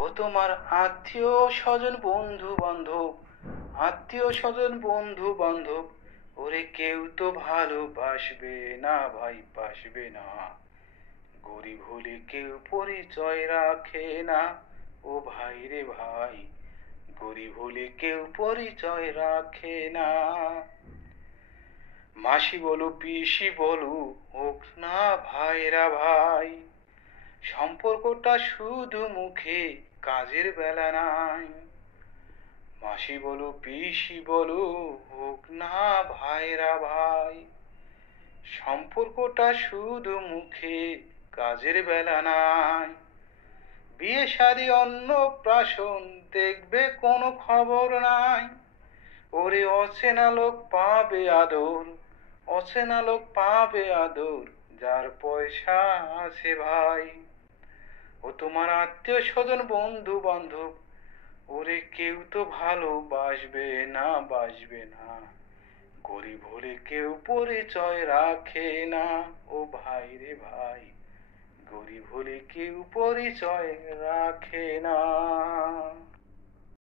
ও তোমার আত্মীয় স্বজন বন্ধু বান্ধব, আত্মীয় স্বজন বন্ধু বান্ধব, ওরে কেউ তো ভালোবাসবে না ভাই, বাসবে না। গরিব হলে কেউ পরিচয় রাখে না, ও ভাই রে ভাই, গরিব হলে কেউ পরিচয় রাখে না। মাসি বলো পিসি বলো, হোক না ভাইরা ভাই, সম্পর্কটা শুধু মুখে, কাজের বেলা নাই। মাসি বলো পিসি বলো, হোক না ভাইরা ভাই, সম্পর্কটা শুধু মুখে, কাজের বেলা নাই। বিয়ে শাদী অন্নপ্রাশন দেখবে কোনো খবর নাই। ওরে অচেনা লোক পাবে আদর, অচেনা লোক পাবে আদর, যার পয়সা আছে ভাই। ও তোমার আত্মীয় স্বজন বন্ধু বান্ধব, ওরে কেউ তো ভালোবাসবে না, বাসবে না। গরিব হলে কেউ পরিচয় রাখে না, ও ভাই রে ভাই, গরিব হলে কেউ পরিচয় রাখে না।